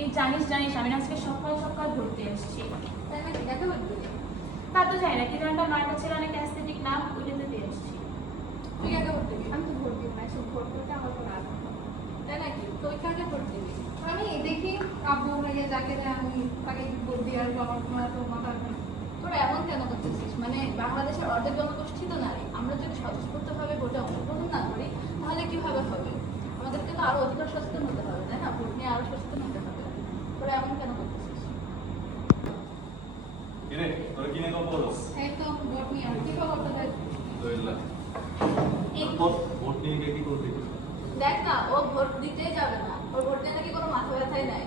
এই জানিস আমি না আজকে সকাল সকাল ঘুরতে এসেছি। তাই নাকি? দেখা করবি? তা তো জানি না, কিন্তু একটা মার্কেট ছিল অনেক অ্যাস্থেটিক না, ওইটাতে দিয়ে এসেছি। তুই একা ভোট দিবি? আমি তো ভোট দিব না, এসব ভোট করতে আমার কোনো আগ্রহ নেই। তাই নাকি? তো ওই কাকে ভোট দিবি? আমি দেখি আব্বু ভাইয়া যাকে দেয় আমি তাকে ভোট দিই, আর আমার কোনো এত মাথা নেই। তোরা এমন কেন করতেছিস? মানে বাংলাদেশের অর্ধেক জনগোষ্ঠী তো নারী, আমরা যদি স্বতঃস্ফূর্তভাবে ভোটে অংশগ্রহণ না করি তাহলে কিভাবে হবে? আমাদেরকে তো আরো অধিক সচেতন হতে হবে, তাই না? ভোট নিয়ে আরো সচেতন হতে হবে। তোরা এমন কেন করতেছিস? কিরে তোরা কিনে কম বলস এই তো ভোট নিয়ে আর কি খবর তোদের? দইলা ভোট নিয়ে গিয়ে কি করবি? দেখ না, ও ভোট দিতেই যাবে না, ওর ভোট নিয়ে নাকি কোনো মাথা ব্যথাই নাই।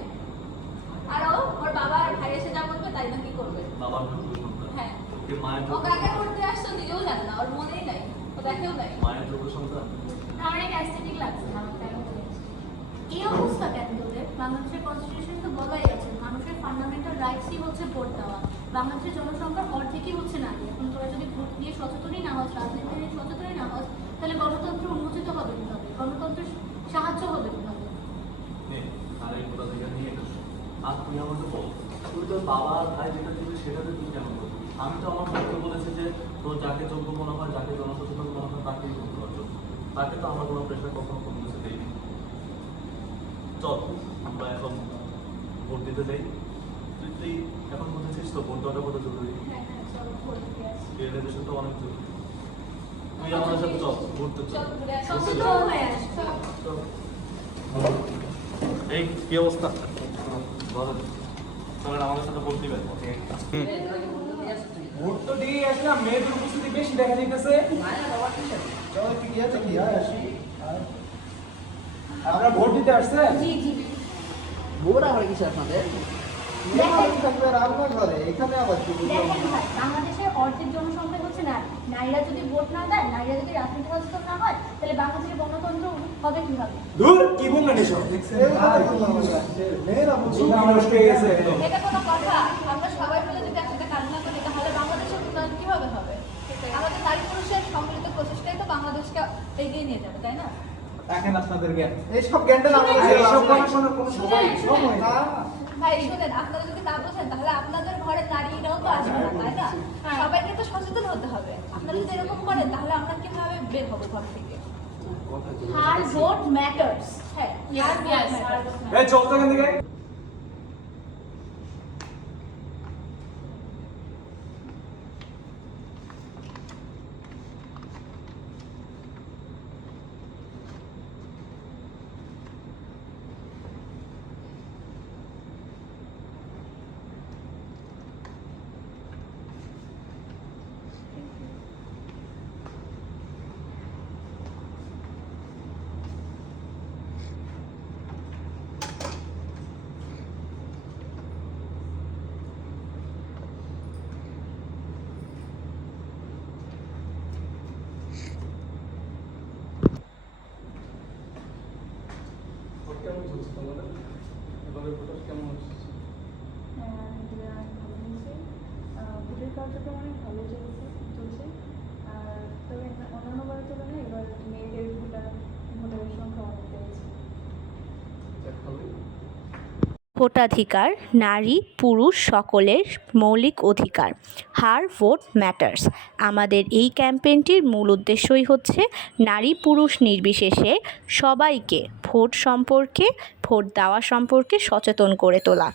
আর ওর বাবা আর ভাই এসে যা বলবে তাই নাকি করবে। বাবার যোগ্য সন্তান। হ্যাঁ, ওকে মায়ের ও যোগ্য কাকে ভোট দিয়ে আসছে নিজেও জানে না, ওর মনেই নাই, ও দেখেও নাই। মায়ের যোগ্য সন্তান। আমার অনেক অ্যাস্থেটিক লাগছে না, আমি তাই বলে এসেছি। এই অবস্থা কেন তোদের? বাংলাদেশের কনস্টিটিউশন তো বলাই আছে মানুষের ফান্ডামেন্টাল রাইটসই হচ্ছে ভোট দেওয়া। বাংলাদেশের জনসংখ্যার অর্ধেকই হচ্ছে নারী। এখন তোরা যদি ভোট দিয়ে সচেতনই না হস, রাজনীতি নিয়ে সচেতনই না হস, তাহলে গণতন্ত্র উন্মোচিত হবে কিভাবে? গণতন্ত্রের সাহায্য হবে কিভাবে? নে আর এই কোথা থেকে নিয়ে এসো। আর তুই আমাকে বল, তুই তোর বাবা আর ভাই যেটা দিবি সেটাতে তুই কেমন করবি? আমি তো আমার ভাইকে বলেছি যে তোর যাকে যোগ্য মনে হয়, যাকে জনসচেতন মনে হয় তাকেই ভোট দেওয়ার জন্য। তাকে তো আমার কোনো প্রেশার কখনো কোনো কিছু দেয়নি। চল আমরা এখন ভোট দিতে যাই। তুই এখন বুঝেছিস তো ভোট দেওয়াটা কত জরুরি। হ্যাঁ চলো ভোট দিয়ে আসি। এই রিলেশন তো অনেক জরুরি। তুই আমাদের সাথে চল ঘুরতে চল। চল ঘুরে আসি। সচেতন হয়ে আস। চল। এই কি অবস্থা? বলেন তখন আমাদের সাথে ভোট দিবেন। ভোট তো দিয়ে আসলাম, মেয়েদের উপস্থিতি বেশি দেখা যাইতেছে। চলো একটু গিয়ে দেখি, আসি। আপনারা ভোট দিতে আসছেন? জি জি। ভোট আবার কিসে আপনাদের? আপনার ঘরে এখানে আবার কি দেখেন ভাই, বাংলাদেশের অর্ধেক জনসংখ্যা হচ্ছে নারী। নারীরা যদি ভোট না দেয়, নারীরা যদি রাজনীতি সচেতন না হয়, তাহলে বাংলাদেশের গণতন্ত্র হবে কিভাবে? দূর কি বললেন এসব? মেয়েরা নষ্ট হয়ে গেছে একদম। এটা কোনো কথা? আমরা সবাই মিলে যদি একসাথে কাজ না করি তাহলে বাংলাদেশের উন্নয়ন কিভাবে হবে? আমাদের নারী পুরুষের সম্মিলিত প্রচেষ্টাই তো বাংলাদেশকে এগিয়ে নিয়ে যাবে, তাই না? দেখেন আপনাদের জ্ঞান, এইসব জ্ঞানটা এইসব কথা শোনার কোনো সময় না। ভাই শুনেন, আপনারা যদি না বোঝেন তাহলে আপনাদের ঘরে নারীরাও তো আসবে না, তাই না? সবাইকে তো সচেতন হতে হবে। আপনারা যদি এরকম করেন তাহলে আমরা কিভাবে বের হবো ঘর থেকে? হার ভোট ম্যাটার্স। হ্যাঁ, Yes, yes, এই চল তো এখান থেকে। কেমন চলছে তোমাদের? এবারে ভোটার কেমন হচ্ছে? ভোটের কার্যক্রম অনেক ভালো চলছে। আর তবে অন্যান্য বারের তুলনায় এবার মেয়েদের ভোটারের সংখ্যা অনেক বেড়েছে। ভোটাধিকার নারী পুরুষ সকলের মৌলিক অধিকার। হার ভোট ম্যাটার্স। আমাদের এই ক্যাম্পেইনটির মূল উদ্দেশ্যই হচ্ছে নারী পুরুষ নির্বিশেষে সবাইকে ভোট সম্পর্কে, ভোট দেওয়া সম্পর্কে সচেতন করে তোলা।